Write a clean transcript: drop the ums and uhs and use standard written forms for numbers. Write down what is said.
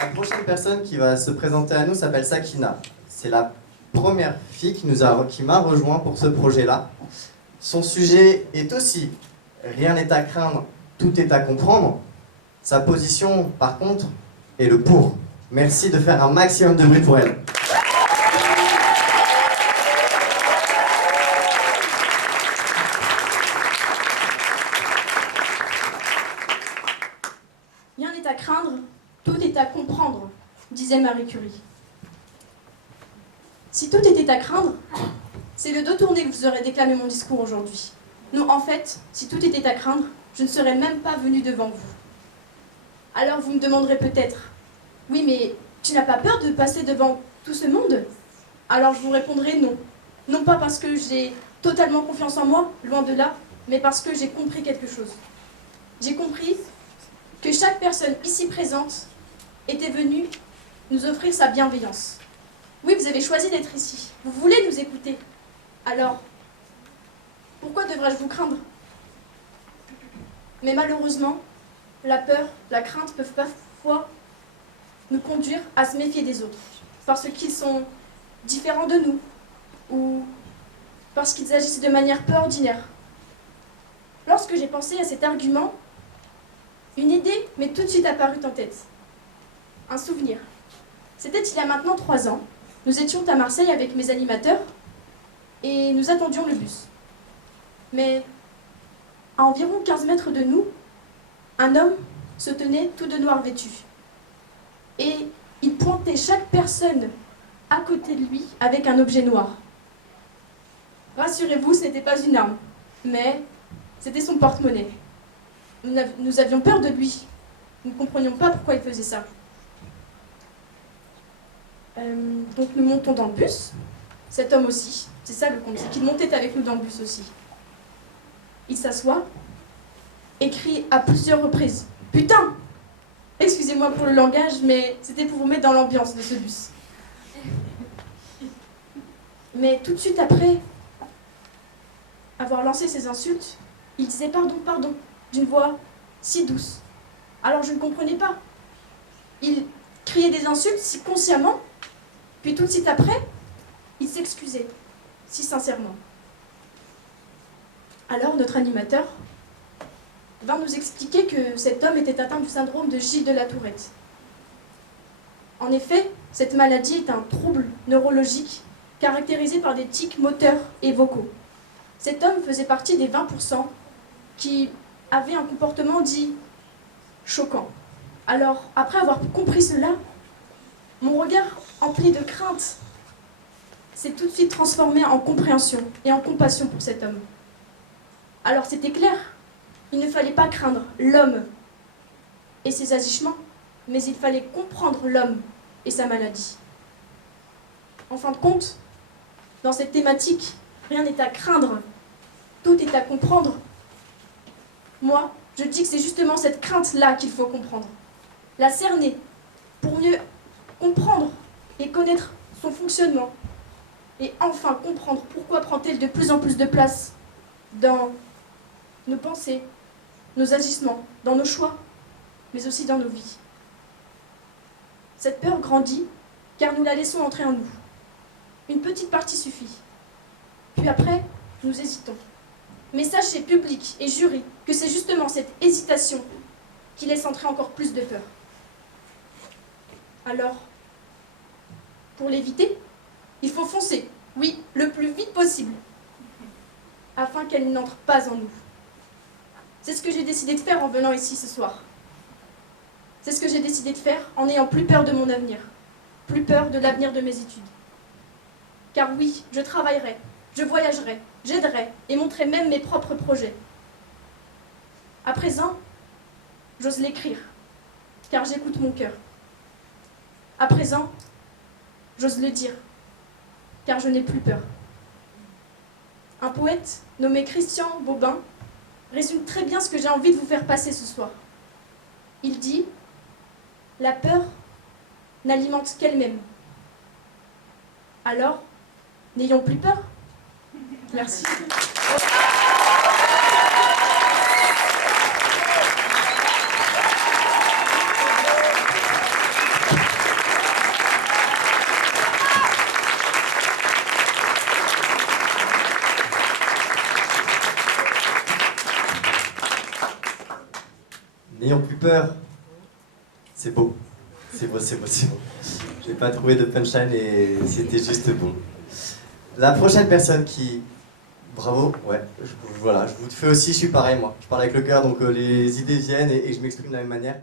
La prochaine personne qui va se présenter à nous s'appelle Sakina. C'est la première fille qui m'a rejoint pour ce projet-là. Son sujet est aussi « Rien n'est à craindre, tout est à comprendre ». Sa position, par contre, est le « pour ». Merci de faire un maximum de bruit pour elle. Rien n'est à craindre, tout est à comprendre, disait Marie Curie. Si tout était à craindre, c'est le dos tourné que vous aurez déclamé mon discours aujourd'hui. Non, en fait, si tout était à craindre, je ne serais même pas venue devant vous. Alors vous me demanderez peut-être, oui mais tu n'as pas peur de passer devant tout ce monde? Alors je vous répondrai non. Non pas parce que j'ai totalement confiance en moi, loin de là, mais parce que j'ai compris quelque chose. J'ai compris que chaque personne ici présente était venue nous offrir sa bienveillance. Oui, vous avez choisi d'être ici. Vous voulez nous écouter. Alors, pourquoi devrais-je vous craindre? Mais malheureusement, la peur, la crainte peuvent parfois nous conduire à se méfier des autres, parce qu'ils sont différents de nous, ou parce qu'ils agissent de manière peu ordinaire. Lorsque j'ai pensé à cet argument, une idée m'est tout de suite apparue en tête. Un souvenir. C'était il y a maintenant 3 ans. Nous étions à Marseille avec mes animateurs et nous attendions le bus. Mais à environ 15 mètres de nous, un homme se tenait tout de noir vêtu. Et il pointait chaque personne à côté de lui avec un objet noir. Rassurez-vous, ce n'était pas une arme, mais c'était son porte-monnaie. Nous avions peur de lui. Nous ne comprenions pas pourquoi il faisait ça. Donc nous montons dans le bus. Cet homme aussi. C'est ça le compte, c'est qu'il montait avec nous dans le bus aussi. Il s'assoit et crie à plusieurs reprises. « Putain !» Excusez-moi pour le langage, mais c'était pour vous mettre dans l'ambiance de ce bus. Mais tout de suite après avoir lancé ces insultes, il disait « Pardon, pardon », d'une voix si douce. Alors je ne comprenais pas. Il criait des insultes si consciemment, puis tout de suite après, il s'excusait si sincèrement. Alors notre animateur vint nous expliquer que cet homme était atteint du syndrome de Gilles de la Tourette. En effet, cette maladie est un trouble neurologique caractérisé par des tics moteurs et vocaux. Cet homme faisait partie des 20% qui avaient un comportement dit choquant. Alors, après avoir compris cela, mon regard empli de crainte s'est tout de suite transformé en compréhension et en compassion pour cet homme. Alors c'était clair, il ne fallait pas craindre l'homme et ses agissements, mais il fallait comprendre l'homme et sa maladie. En fin de compte, dans cette thématique, rien n'est à craindre, tout est à comprendre. Moi, je dis que c'est justement cette crainte-là qu'il faut comprendre. La cerner, pour mieux comprendre et connaître son fonctionnement. Et enfin comprendre pourquoi prend-elle de plus en plus de place dans nos pensées, nos agissements, dans nos choix, mais aussi dans nos vies. Cette peur grandit car nous la laissons entrer en nous. Une petite partie suffit. Puis après, nous hésitons. Mais sachez, public et jury, que c'est justement cette hésitation qui laisse entrer encore plus de peur. Alors, pour l'éviter, il faut foncer, oui, le plus vite possible, afin qu'elle n'entre pas en nous. C'est ce que j'ai décidé de faire en venant ici ce soir. C'est ce que j'ai décidé de faire en n'ayant plus peur de mon avenir, plus peur de l'avenir de mes études. Car oui, je travaillerai, je voyagerai, j'aiderai et montrerai même mes propres projets. À présent, j'ose l'écrire, car j'écoute mon cœur. À présent, j'ose le dire, car je n'ai plus peur. Un poète nommé Christian Bobin résume très bien ce que j'ai envie de vous faire passer ce soir. Il dit « La peur n'alimente qu'elle-même. Alors, n'ayons plus peur. » Merci. N'ayons plus peur. C'est beau. C'est beau, c'est beau, c'est beau. J'ai pas trouvé de punchline et c'était juste beau. La prochaine personne qui... Bravo, ouais, voilà, je vous fais aussi, je suis pareil moi. Je parle avec le cœur, donc les idées viennent et je m'exprime de la même manière.